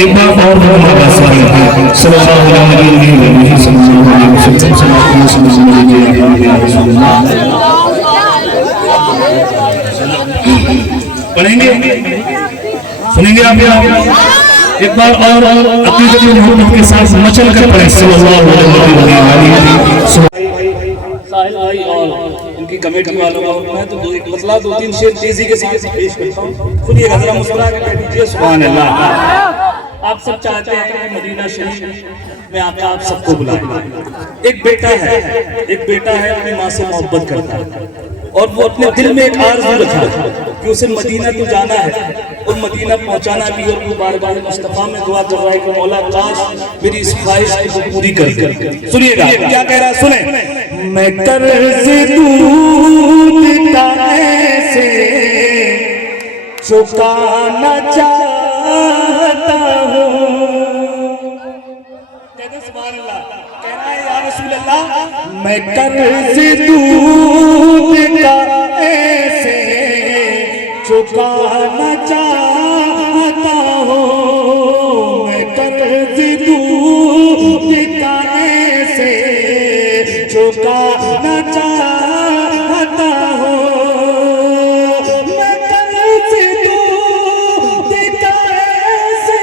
एक बार और पढ़ेंगे, सुनेंगे आप एक बार और अकीदत मोहब्बत के साथ मचल कर पढ़े सल्लल्लाहु अलैहि वसल्लम। और इनकी कमेटी वालों का मैं तो दो तीन शेर तेजी के साथ पेश करता हूँ, सुनिएगा जरा, मुस्कुरा के कह दीजिए सुभान अल्लाह। आप सब चाहते हैं कि मदीना शरीफ में आकर आप सबको बुलाएं। एक बेटा है अपनी माँ से मोहब्बत करता है और वो अपने दिल में एक आरज़ू रखा कि उसे मदीना तो जाना है और मदीना पहुंचाना भी, और वो बार-बार मुस्तफा में दुआ कर रहा है कि मौला काश मेरी इस ख्वाहिश को पूरी कर। सुनिएगा क्या कह रहा है, सुने। मैं कर्ज़ दूध का ऐसे चुकाना चाहता हूँ। सुभान अल्लाह, कह रहा है या रसूल अल्लाह, मैं कर्ज़ दूध का ऐसे चुकाना चाहता हूँ। मैं कर्ज़ दूध का ऐसे चुकाना चाहता हूँ। मैं कर्ज़ दूध का ऐसे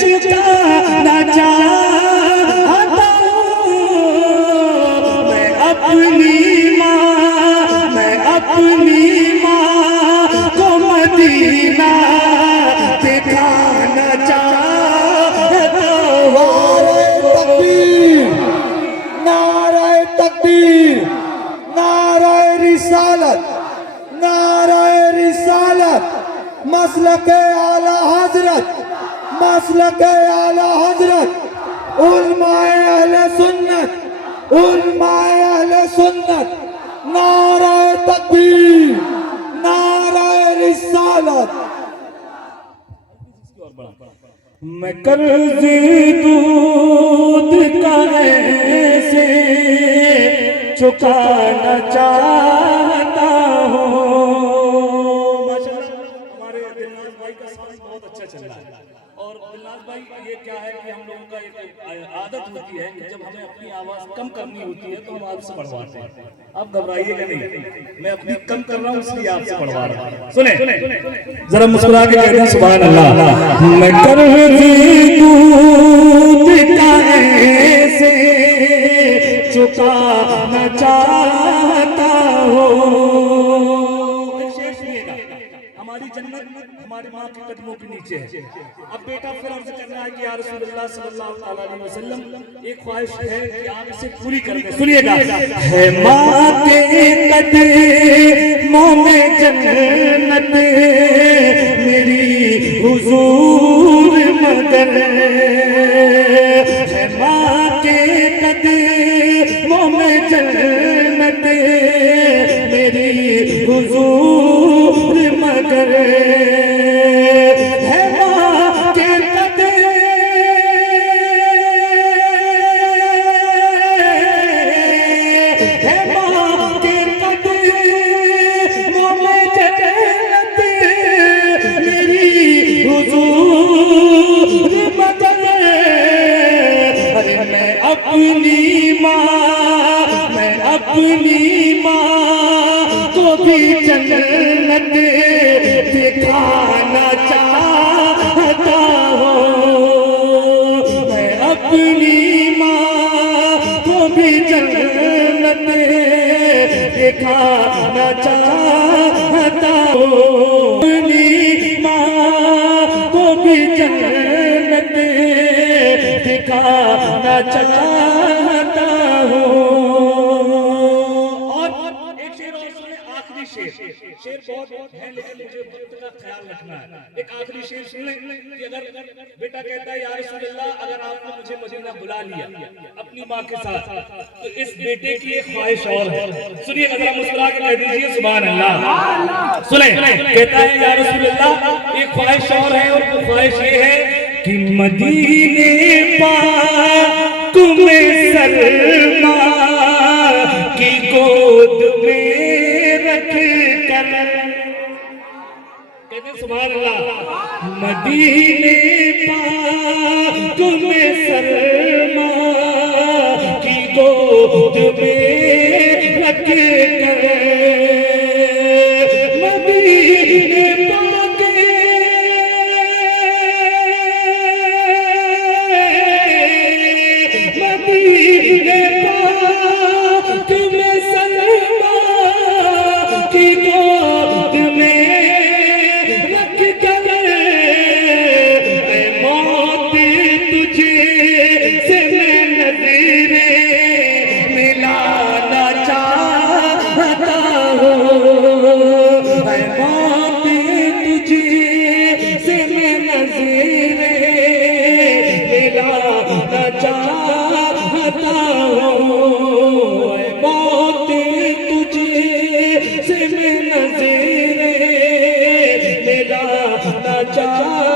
चुकाना चाहता हूँ। मैं अपनी माँ को मदीना दिखाना चाहता हूँ। नारे तकबीर, नारे रिसालत, नारे रिसालत, मसलके आला हजरत, मसलके आला हजरत, उलमाए अहले सुन्नत, उलमाए अहले सुन्नत। नारे तकबीर, नारे रिसालत। मैं कर्ज़ दूध का ऐसे चुकाना चाहता हूँ। माशाअल्लाह हमारे दिलनाज़ भाई का सांस बहुत अच्छा चल रहा है। और दिलनाज़ भाई ये क्या है कि हम लोगों का एक आदत होती है कि जब हमें अपनी आवाज़ कम करनी होती है तो हम आपसे बढ़वाते हैं। आप घबराइएगा नहीं, मैं अपनी कम कर रहा हूँ इसलिए आपसे बढ़वा रहा हूँ। सुने जरा, मुस्कुरा के कह दें सुभान अल्लाह। मैं कर्ज़ दूध का ऐसे चुकाना चाहता हूँ। हमारी जन्नत हमारी माँ के कदमों के नीचे है। अब बेटा फिर अर्ज़ कर रहा है कि या रसूलल्लाह सल्लल्लाहु अलैहि वसल्लम, एक ख्वाहिश है कि आप इसे पूरी कर दें। सुनिएगा, है माँ के कदमों में जन्नत मेरी हुजूर मगर, है माँ के कदमों में जन्नत मेरी हुजूर मगर, है माँ के कदमों में जन्नत मेरी हुजूर मगर। अरे मैं अपनी माँ को भी जन्नत दिखाना चाहता हूँ। मैं अपनी माँ को भी जन्नत दिखाना चाहता हूँ। अपनी माँ को भी जन्नत दिखाना चाहता हूँ। शेर बहुत है लेकिन मुझे वक्त का ख्याल रखना है। एक आखिरी शेर सुन लें कि अगर बेटा कहता है या रसूलल्लाह, अगर आपने मुझे मदीना बुला लिया अपनी माँ के साथ तो इस बेटे की एक ख्वाहिश और है। सुनिए जरा, मुस्कुरा के कह दीजिए सुभान अल्लाह। सुने, कहता है या रसूलल्लाह, एक ख्वाहिश और है और वो ख्वाहिश ये है कि मदीने पाक में सलमा की गोद में रखे कहते सुभान अल्लाह। मदीने पाक में सरमा की गोद में रख कर, मदीने पाक मदीने पाक में सरमा की गोद में रख कर, ऐ मौत तुझे से मैं नज़रें मिलाना चाहता हूँ, ऐ मौत तुझे से मैं नज़रें मिलाना चाहता हूँ, ऐ मौत तुझे से मैं नज़रें मिलाना चाहता